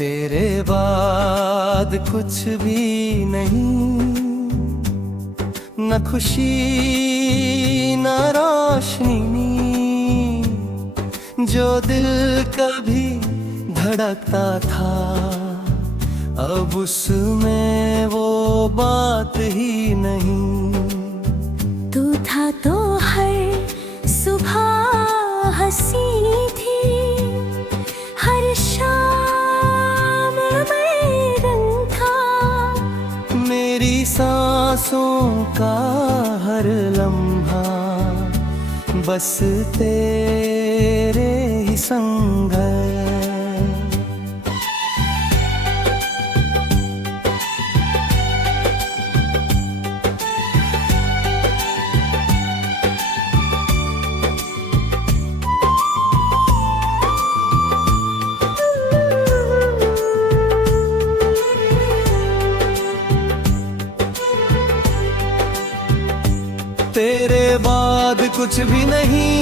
तेरे बाद कुछ भी नहीं, न खुशी न रोशनी, जो दिल कभी धड़कता था अब उसमें वो बात ही नहीं। तू था तो हर सुबह हंसी थी, हर शाम में रंग था, मेरी सांसों का हर लम्हा बस तेरे ही संग है। तेरे बाद कुछ भी नहीं,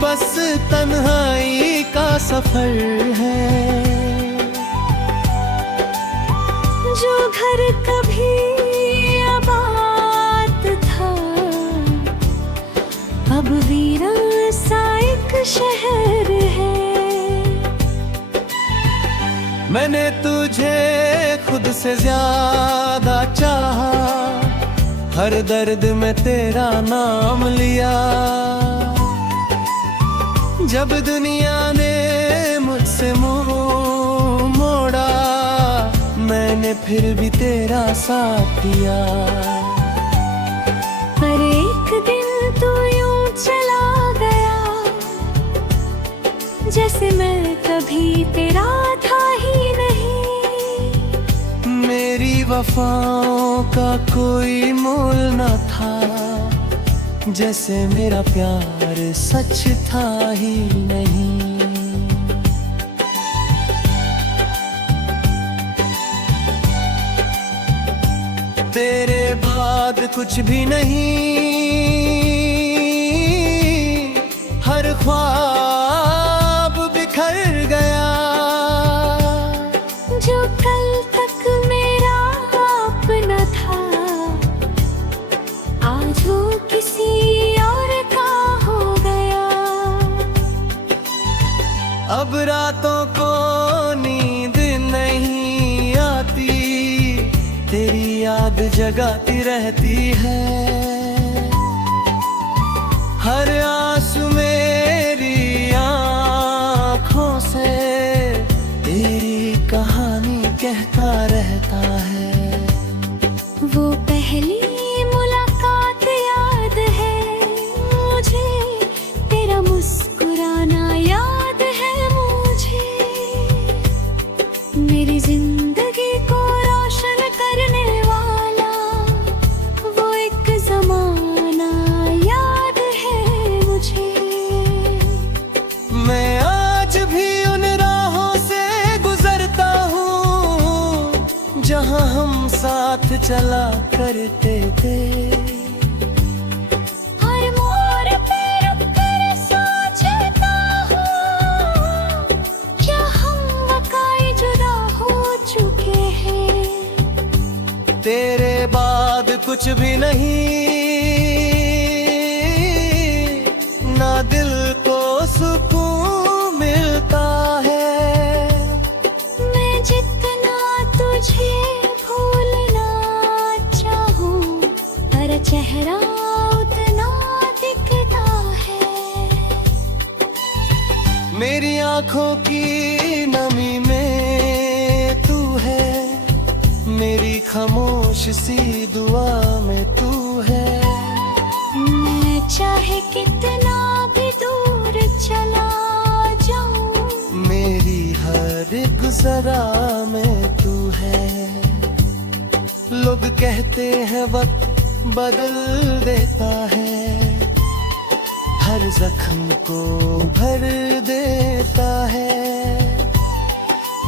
बस तन्हाई का सफर है। जो घर कभी आबाद था अब वीरान सा एक शहर है। मैंने तुझे खुद से ज्यादा चाहा, हर दर्द में तेरा नाम लिया। जब दुनिया ने मुझसे मुंह मोड़ा, मैंने फिर भी तेरा साथ दिया। पर एक दिन तू यूं चला गया, जैसे मैं कभी तेरा था ही नहीं। मेरी वफाओं का कोई मोल न था, जैसे मेरा प्यार सच था ही नहीं। तेरे बाद कुछ भी नहीं, हर ख्वाब बिखर गया। जो कल तक मेरा अपना था आज वो किसी और का हो गया। अब रातों को नींद नहीं आती, तेरी याद जगाती रहती है। हर आंसू मेरी आँखों से तेरी कहानी कहता रहता है। वो पहली मुलाकात याद है मुझे, तेरा मुस्कुराना याद है मुझे। मेरी जिंदगी को रोशन करने वाला वो एक ज़माना याद है मुझे। मैं आज भी उन राहों से गुजरता हूँ जहाँ हम साथ चला करते थे। हर मोड़ पे रुक कर सोचता हूँ, क्या हम वाकई जुदा हो चुके हैं। तेरे बाद कुछ भी नहीं, ना दिल को सुकून मिलता है। मैं जितना तुझे भूलना चाहूँ, पर चेहरा उतना दिखता है। मेरी आंखों की नमी में तू है, मेरी खामोश सी दुआ में तू है। मैं चाहे कितना भी दूर चला जाऊं, मेरी हर गुज़रा में तू है। लोग कहते हैं वक्त बदल देता है, हर जख्म को भर देता है।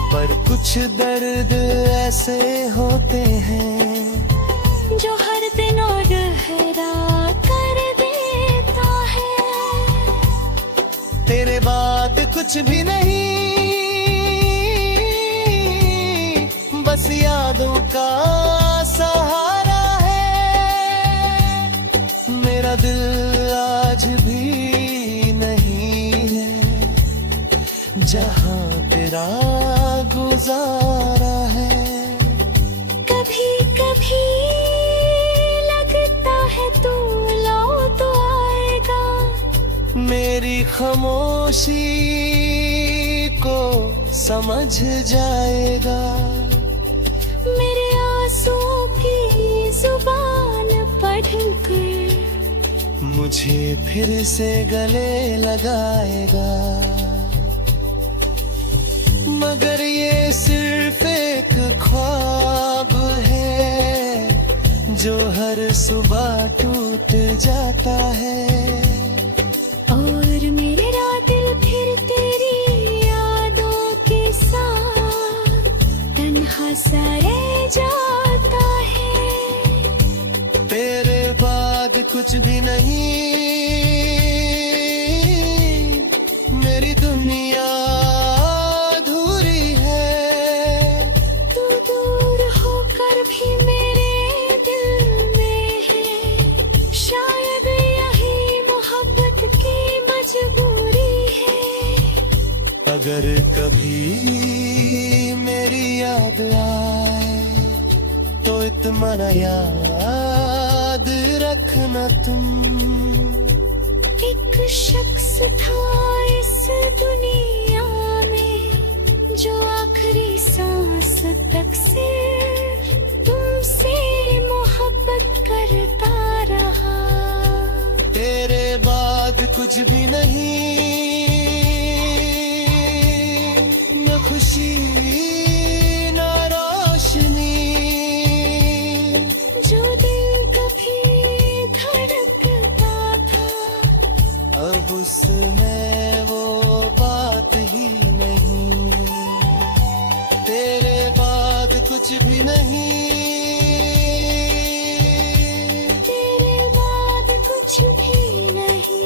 पर कुछ दर्द ऐसे होते हैं जो हर दिन और गहरा कर देता है। तेरे बाद कुछ भी नहीं, बस यादों का सहारा है। मेरा दिल आज भी नहीं है जहां तेरा गुजारा है। कभी कभी लगता है तू लौट आएगा, मेरी खामोशी को समझ जाएगा। मेरे आंसू की जुबान पढ़कर मुझे फिर से गले लगाएगा। मगर ये सिर्फ एक ख्वाब है जो हर सुबह टूट जाता है। और मेरा दिल फिर तेरी यादों के साथ तन्हा सा रह जाता है। तेरे बाद कुछ भी नहीं, मेरी दुनिया अधूरी है। तू दूर होकर भी मेरे दिल में है, शायद यही मोहब्बत की मजबूरी है। अगर कभी मेरी याद आए तो इत्मीनान याद रखना तुम। एक शख्स था इस दुनिया में जो आखिरी सांस तक सिर्फ तुमसे मोहब्बत करता रहा। तेरे बाद कुछ भी नहीं, न खुशी न रोशनी। जो दिल कभी धड़कता था अब उसमें वो बात ही नहीं। तेरे बाद कुछ भी नहीं, तेरे बाद कुछ भी नहीं।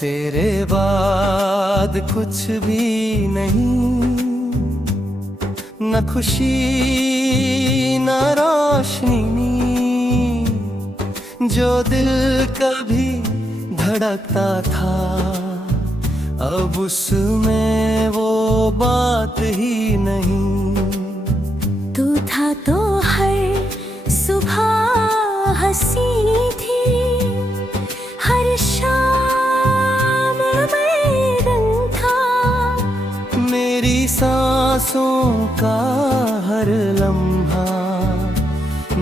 तेरे बाद कुछ भी नहीं, न खुशी न रोशनी। जो दिल कभी धड़कता था अब उसमें वो बात ही नहीं। तू था तो हर सुबह हंसी थी, हर शाम में रंग था। मेरी सांसों का हर लम्हा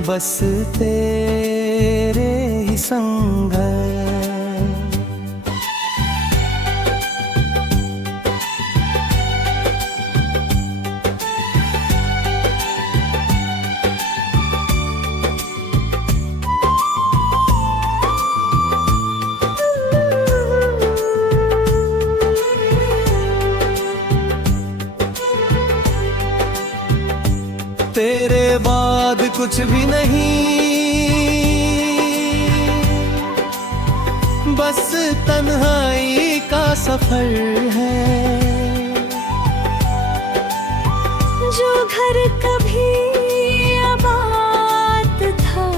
बस तेरे ही संग है। तेरे बाद कुछ भी नहीं, बस तन्हाई का सफर है। जो घर कभी आबाद था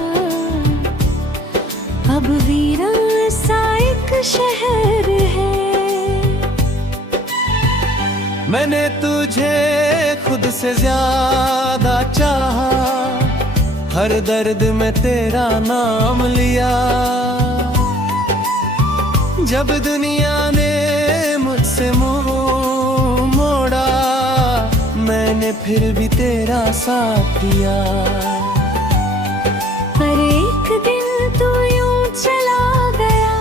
अब वीरान सा एक शहर है। मैंने तुझे खुद से ज्यादा चाहा, हर दर्द में तेरा नाम लिया। जब दुनिया ने मुझसे मुंह मोड़ा मैंने फिर भी तेरा साथ दिया। पर एक दिन तू यूं चला गया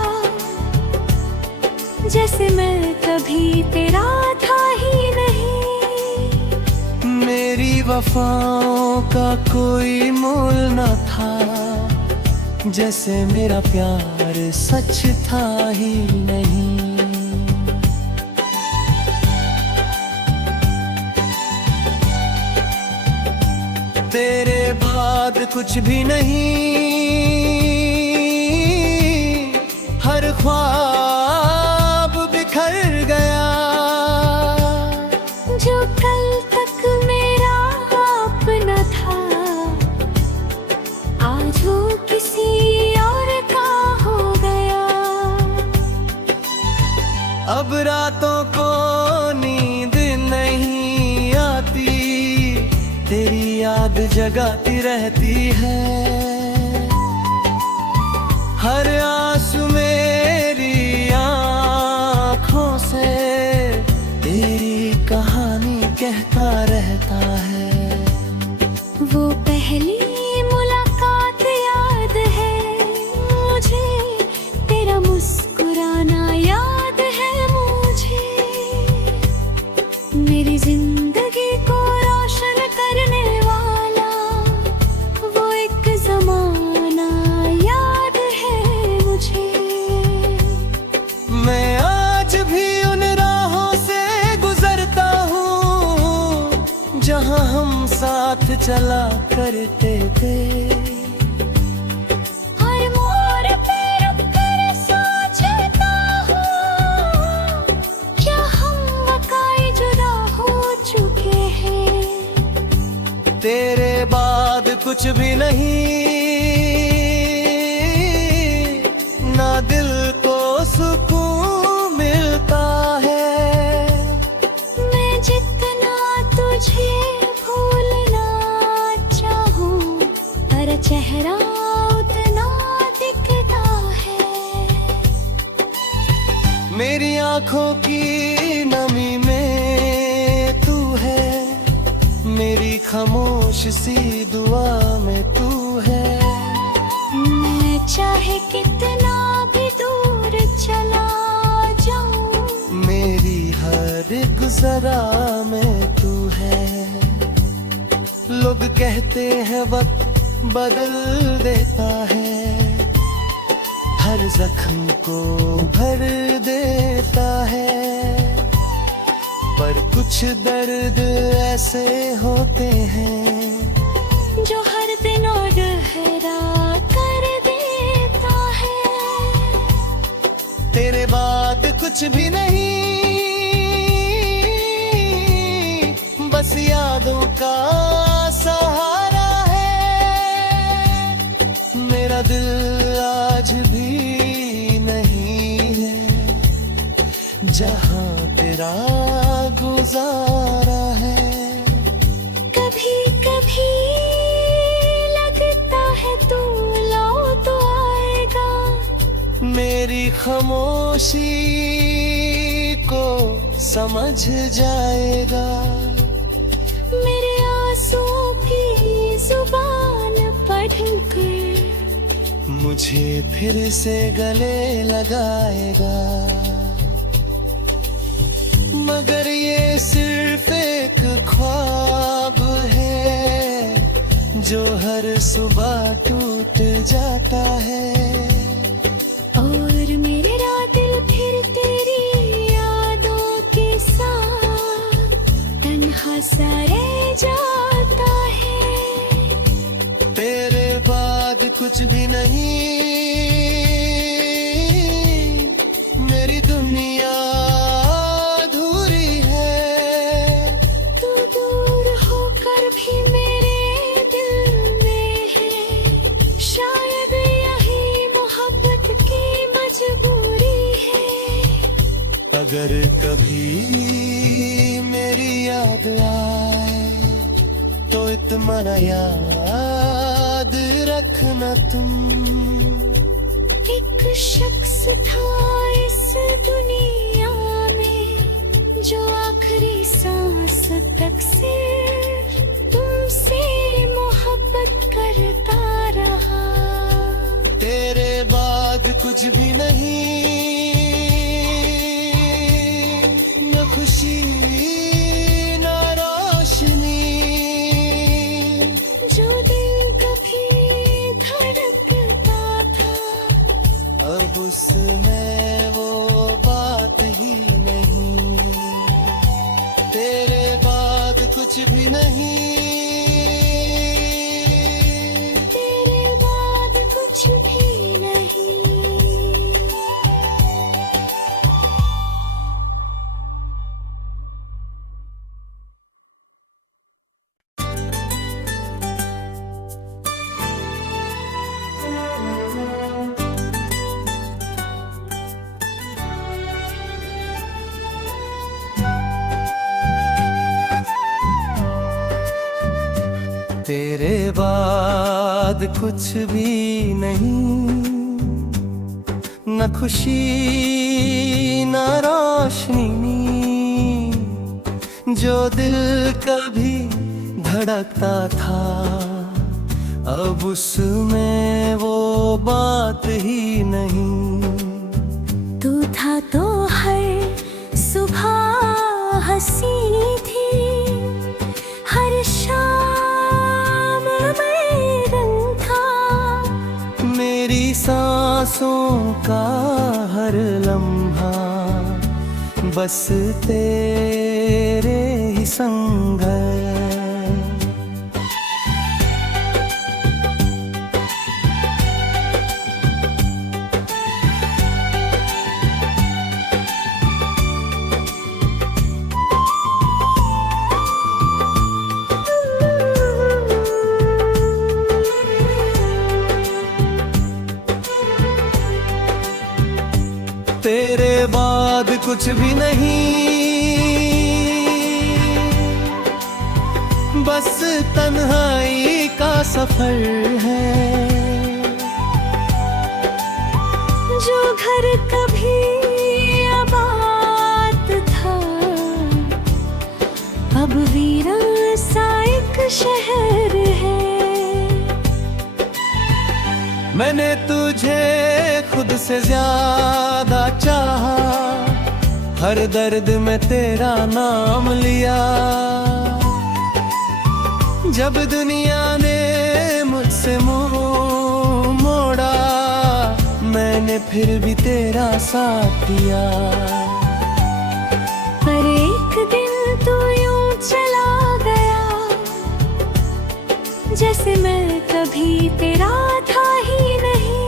जैसे मैं कभी तेरा था ही नहीं। मेरी वफाओं का कोई मोल न था, जैसे मेरा प्यार सच था ही नहीं। तेरे बाद कुछ भी नहीं, हर ख्वाब बिखर गया। जो कल तक मेरा अपना था, आज वो किसी और का हो गया। अब रातों को नींद नहीं आती, तेरी याद जगाती रहती है। हर आंसू मेरी आँखों से तेरी कहानी कहता रहता है। वो पहली मुलाकात याद है मुझे, तेरा मुस्कुराना याद है मुझे। मेरी जिंदगी को रोशन करने वाला वो एक जमाना याद है मुझे। मैं आज भी उन राहों से गुजरता हूँ, जहाँ हम साथ चला करते थे। हर मोड़ पे रुक कर सोचता हूँ, क्या हम वाकई जुदा हो चुके हैं। तेरे बाद कुछ भी नहीं, ना दिल को सुकून मिलता है। मैं जितना तुझे भूलना चाहूँ, तेरा चेहरा उतना दिखता है। मेरी आंखों की नमी में तू है, मेरी खामोश सी दुआ में तू है। मैं चाहे कितना भी दूर चला जाऊं, मेरी हर गुज़रा में तू है। लोग कहते हैं वक्त बदल देता है, हर जख्म को भर देता है। पर कुछ दर्द ऐसे होते हैं जो हर दिन और गहरा कर देता है। तेरे बाद कुछ भी नहीं, बस यादों का सहारा है। मेरा दिल आज भी नहीं है जहाँ तेरा गुजारा है। कभी कभी लगता है तू लौट आएगा, मेरी खामोशी को समझ जाएगा। मेरे आंसुओं की जुबान पढ़कर मुझे फिर से गले लगाएगा। मगर ये सिर्फ एक ख्वाब है जो हर सुबह टूट जाता है। और मेरा दिल फिर तेरी यादों के साथ तन्हा सा रह जाता है। तेरे बाद कुछ भी नहीं, मेरी दुनिया अधूरी है। तू दूर होकर भी मेरे दिल में है, शायद यही मोहब्बत की मजबूरी है। अगर कभी मेरी याद आए तो इत्मीनान याद रखना तुम। एक शख्स था इस दुनिया में जो आखिरी सांस तक सिर्फ तुमसे मोहब्बत करता रहा। तेरे बाद कुछ भी नहीं, न खुशी न रोशनी, तेरे बाद कुछ भी नहीं, न खुशी न रोशनी, जो दिल कभी धड़कता था अब उसमें वो बात ही नहीं। तू था तो हर सुबह हंसी थी, हर शाम में रंग था, मेरी सांसों का हर लम्हा बस तेरे ही संग है। तेरे बाद कुछ भी नहीं, बस तन्हाई का सफर है। जो घर कभी आबाद था अब वीरान सा एक शहर है। मैंने तुझे खुद से ज्यादा चाहा, हर दर्द में तेरा नाम लिया। जब दुनिया ने मुझसे मुंह मोड़ा, मैंने फिर भी तेरा साथ दिया। पर एक दिन तू यूं चला गया, जैसे मैं कभी तेरा था ही नहीं।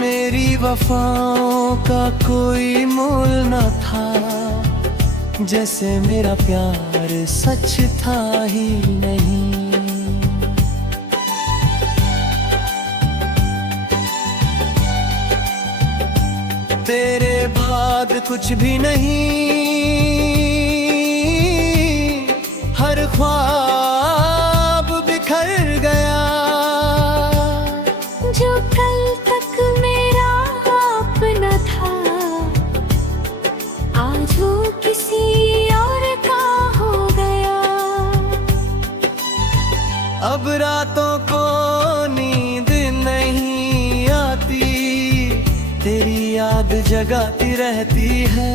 मेरी वफाओं का कोई मोल न था, जैसे मेरा प्यार सच था ही नहीं। तेरे बाद कुछ भी नहीं, हर ख्वाब बिखर गया। जो कल तक मेरा अपना था, आज वो किसी और का हो गया। अब रातों को नींद नहीं आती, तेरी याद जगाती रहती है।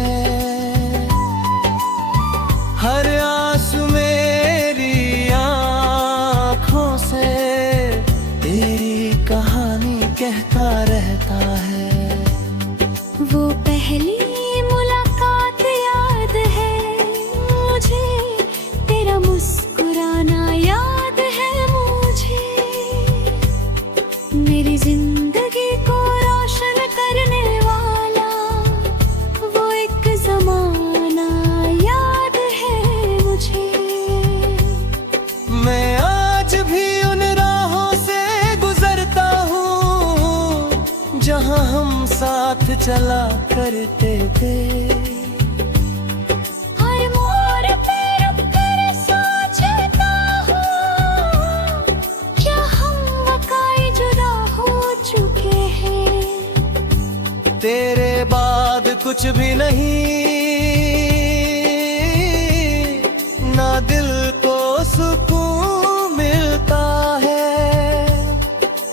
हर आंसू मेरी आँखों से तेरी कहानी कहता रहता है। वो पहली मुलाकात याद है मुझे, तेरा मुस्कुराना याद है मुझे। मेरी जिंदगी को रोशन करने वाला वो एक जमाना याद है मुझे। मैं आज भी उन राहों से गुजरता हूँ, जहाँ हम साथ चला करते थे। हर मोड़ पे रुक कर सोचता हूँ, क्या हम वाकई जुदा हो चुके हैं। तेरे बाद कुछ भी नहीं, ना दिल को सुकून मिलता है।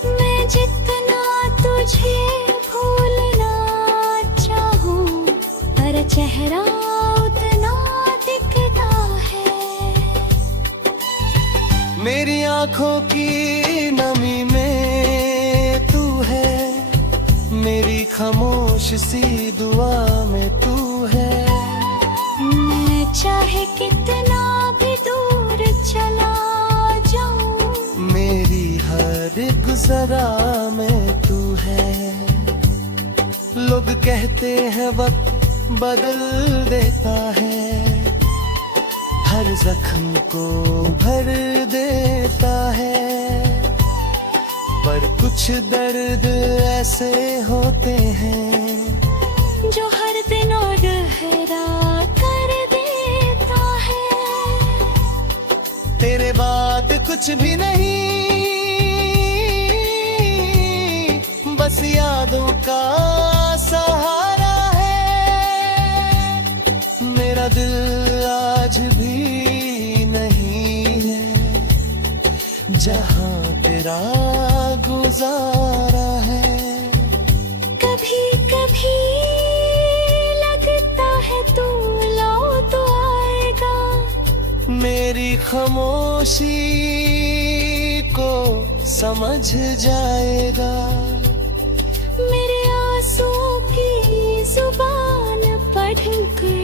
मैं जितना तुझे भूलना चाहूँ, पर चेहरा उतना दिखता है। मेरी आंखों की नमी में तू है, मेरी खामोश सी दुआ में तू है। मैं चाहे कितना भी दूर चला जाऊं, मेरी हर गुज़रा में तू है। लोग कहते हैं वक्त बदल देता है, हर जख्म को भर देता है। पर कुछ दर्द ऐसे होते हैं जो हर दिन और गहरा कर देता है। तेरे बाद कुछ भी नहीं, बस यादों का सहारा है। मेरा दिल आज भी नहीं है जहां तेरा गुजारा है। कभी कभी लगता है तू लौट आएगा, मेरी खामोशी को समझ जाएगा। मेरे आंसू की जुबान पढ़कर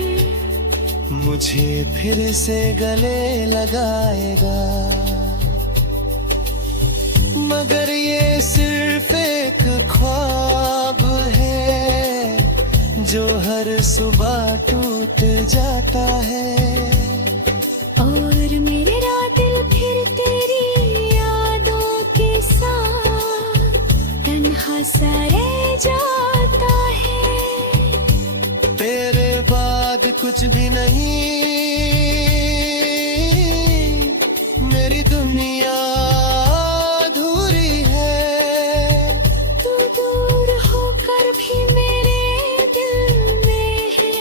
मुझे फिर से गले लगाएगा। मगर ये सिर्फ एक ख्वाब है जो हर सुबह टूट जाता है। और मेरा दिल फिर तेरी यादों के साथ तन्हा सा रह जाता है। तेरे बाद कुछ भी नहीं, मेरी दुनिया अधूरी है। तू दूर होकर भी मेरे दिल में है,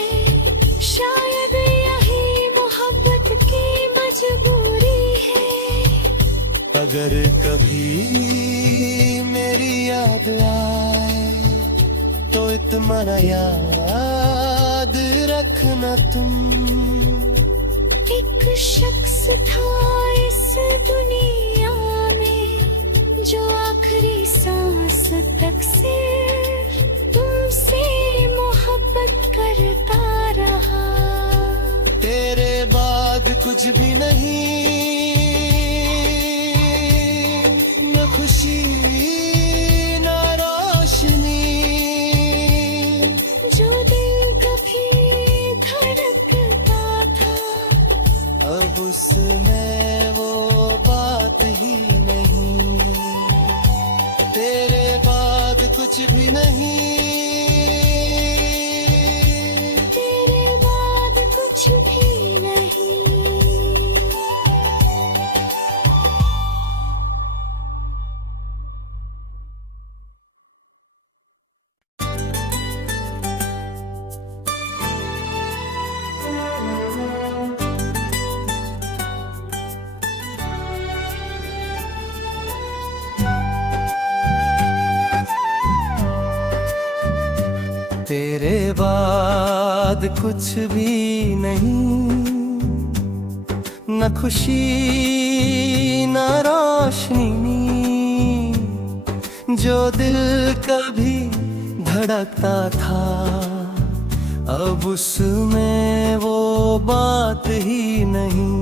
शायद यही मोहब्बत की मजबूरी है। अगर कभी मेरी याद आए तो इत्मीनान याद रखना तुम। एक शख्स था इस दुनिया में जो आखिरी सांस तक सिर्फ तुमसे मोहब्बत करता रहा। तेरे बाद कुछ भी नहीं, न खुशी न रोशनी। जो दिल कभी धड़कता था अब उसमें वो बात ही नहीं। तेरे बाद कुछ भी नहीं, तेरे बाद कुछ भी नहीं। तेरे बाद कुछ भी नहीं, न खुशी न रोशनी। जो दिल कभी धड़कता था अब उसमें वो बात ही नहीं।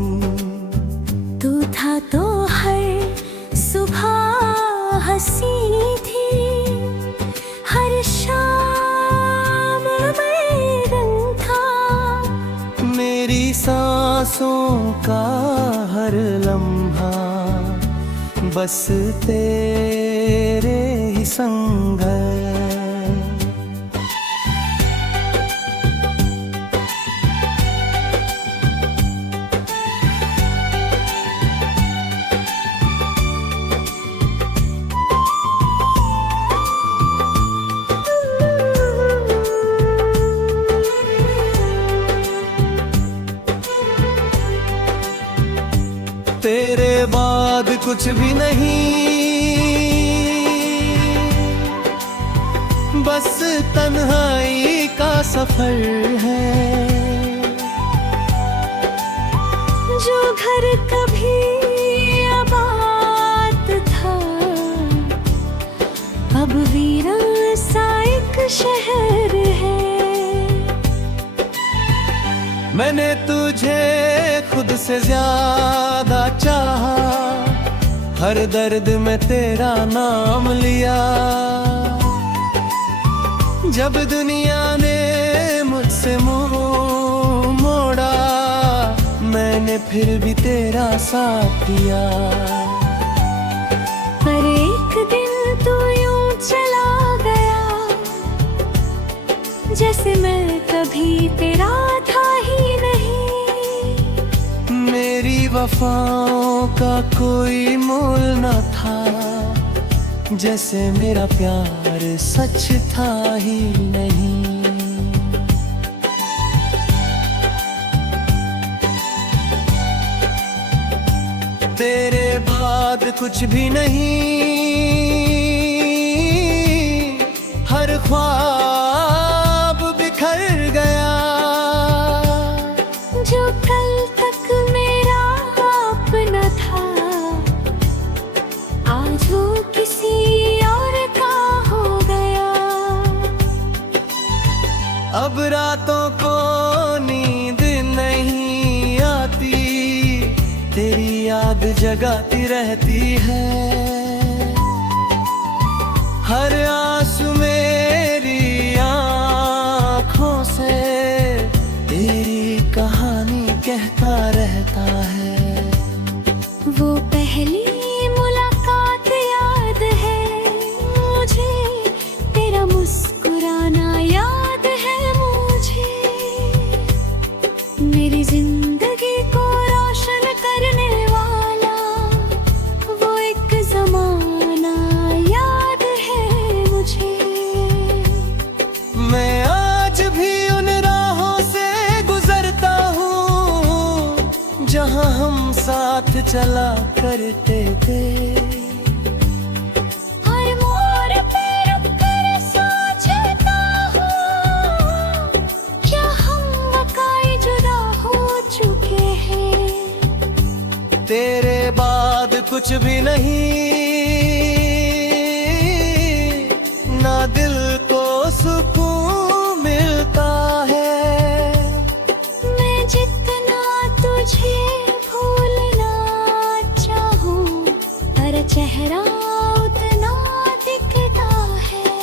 तू था तो हर सुबह हंसी थी, हर शाम में रंग था। मेरी सांसों का हर लम्हा बस तेरे ही संग है। तेरे बाद कुछ भी नहीं, बस तन्हाई का सफर है। जो घर कभी आबाद था अब वीरान सा एक शहर है। मैंने तुझे खुद से ज्यादा चाहा, हर दर्द में तेरा नाम लिया। जब दुनिया ने मुझसे मुंह मोड़ा मैंने फिर भी तेरा साथ दिया। पर एक दिन तू यूं चला गया जैसे मैं कभी तेरा था ही नहीं। मेरी वफाओं का कोई मोल न था, जैसे मेरा प्यार सच था ही नहीं। तेरे बाद कुछ भी नहीं, हर ख्वाब बिखर गया। जो कल तक मेरा अपना था, आज वो किसी और का हो गया। अब रातों को नींद नहीं आती, तेरी याद जगाती रहती है। हर आंसू मेरी आँखों से तेरी कहानी कहता रहता है। वो पहली मुलाकात याद है मुझे, तेरा मुस्कुराना याद है मुझे। मेरी जिंदगी को रोशन करने वाला वो एक जमाना याद है मुझे। मैं आज भी उन राहों से गुजरता हूँ जहाँ हम साथ चला करते थे। हर मोड़ पे रुककर सोचता हूँ, क्या हम वाकई जुदा हो चुके हैं। तेरे बाद कुछ भी नहीं, ना दिल को सुकून मिलता है। मैं जितना तुझे भूलना चाहूँ, तेरा चेहरा उतना दिखता है।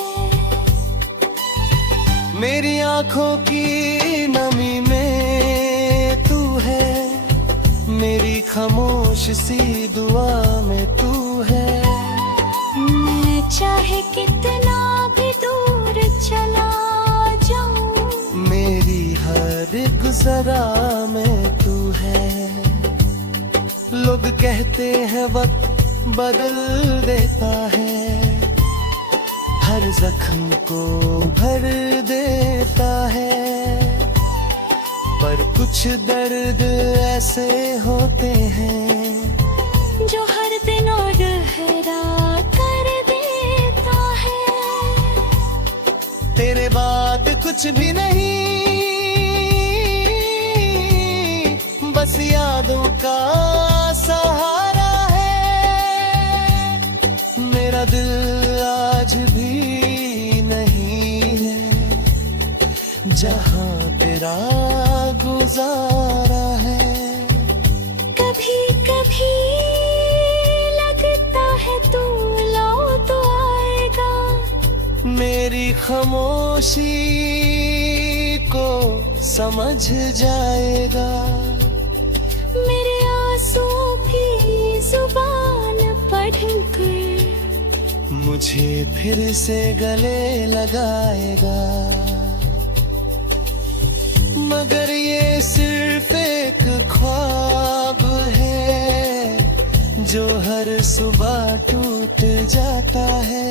मेरी आंखों की नमी में तू है, मेरी खामोश सी दुआ में तू है। मैं चाहे कितना भी दूर चला जाऊं, मेरी हर गुज़रा में तू है। लोग कहते हैं वक्त बदल देता है, हर जख्म को भर देता है। पर कुछ दर्द ऐसे होते हैं जो हर दिन और गहरा कर देता है। तेरे बाद कुछ भी नहीं, बस यादों का सहारा है। मेरा दिल आज भी नहीं है जहाँ तेरा गुजारा है। कभी कभी लगता है तू लौट आएगा, मेरी खामोशी को समझ जाएगा। मेरे आंसू की जुबान पढ़कर मुझे फिर से गले लगाएगा। मगर ये सिर्फ एक ख्वाब है जो हर सुबह टूट जाता है।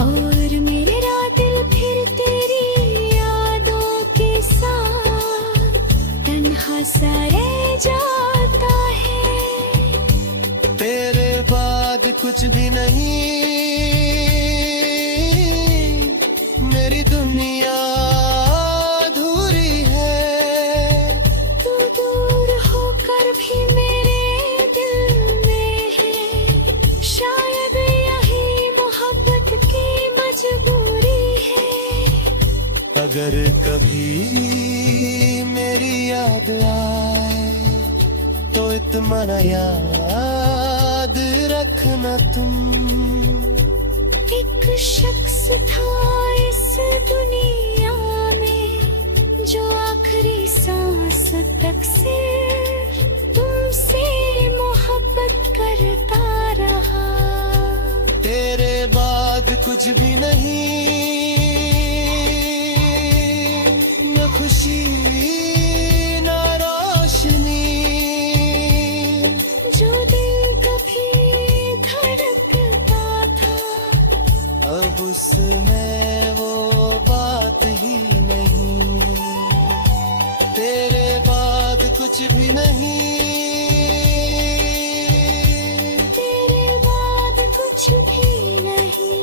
और मेरा दिल फिर तेरी यादों के साथ तन्हा सा रह जाता है। तेरे बाद कुछ भी नहीं, मेरी दुनिया अधूरी है। तू दूर होकर भी मेरे दिल में है, शायद यही मोहब्बत की मजबूरी है। अगर कभी मेरी याद आए तो इत्मीनान याद रखना तुम। एक शख्स था इस दुनिया में जो आखिरी सांस तक सिर्फ तुमसे मोहब्बत करता रहा। तेरे बाद कुछ भी नहीं, न खुशी न रोशनी, उसमें वो बात ही नहीं, तेरे बाद कुछ भी नहीं, तेरे बाद कुछ भी नहीं।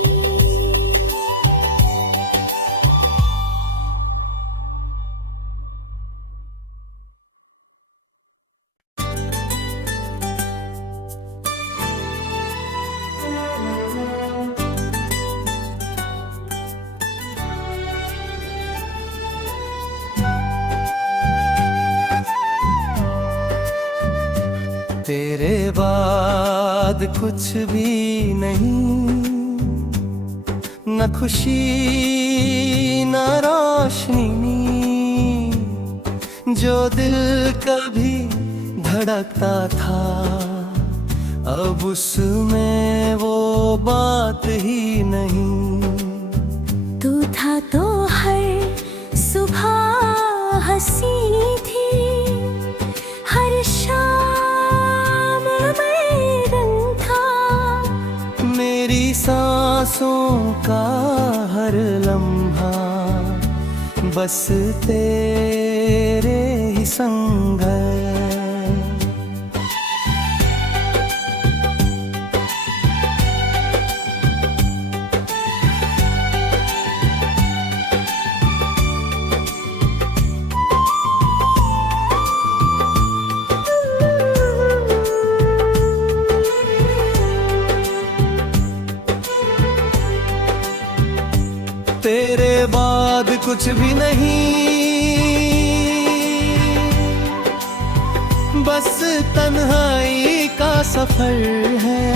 तेरे बाद कुछ भी नहीं, न खुशी न रोशनी, जो दिल कभी धड़कता था अब उसमें वो बात ही नहीं। तू था तो हर सुबह हंसी थी, हर शाम में रंग था, मेरी सांसों का हर लम्हा बस तेरे ही संग है। तेरे बाद कुछ भी नहीं, बस तन्हाई का सफर है।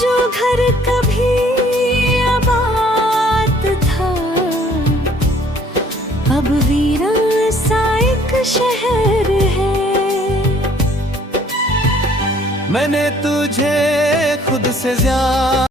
जो घर कभी आबाद था अब वीरान सा एक शहर है। मैंने तुझे खुद से ज्यादा